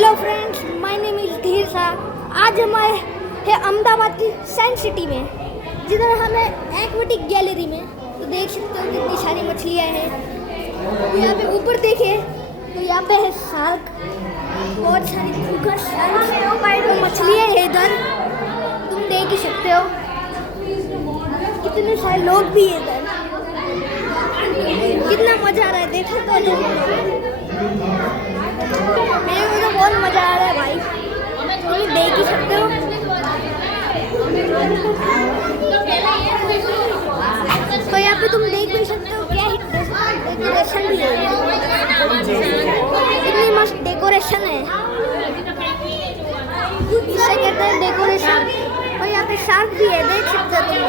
Hello friends, my name is धीर शाह। आज हमारे है अहमदाबाद की साइंस सिटी में, जिधर हमें एक्वेटिक गैलरी में तो देख सकते हो कितनी सारी मछलियाँ हैं। यहाँ पे ऊपर देखे तो यहाँ पे है शार्क, बहुत सारी खूंखार शार्क तो मछलियाँ हैं इधर, तुम देख ही सकते हो। कितने सारे लोग भी हैं इधर, कितना मज़ा आ रहा है देखो तो। मेरे को तो बहुत मज़ा आ रहा है भाई, तुम देख ही सकते हो। तो यहाँ पे तुम देख भी सकते हो क्या डेकोरेशन भी है, कितनी मस्त डेकोरेशन है, इसे कहते हैं डेकोरेशन। और यहाँ पे शार्क भी है, देख सकते हो तुम।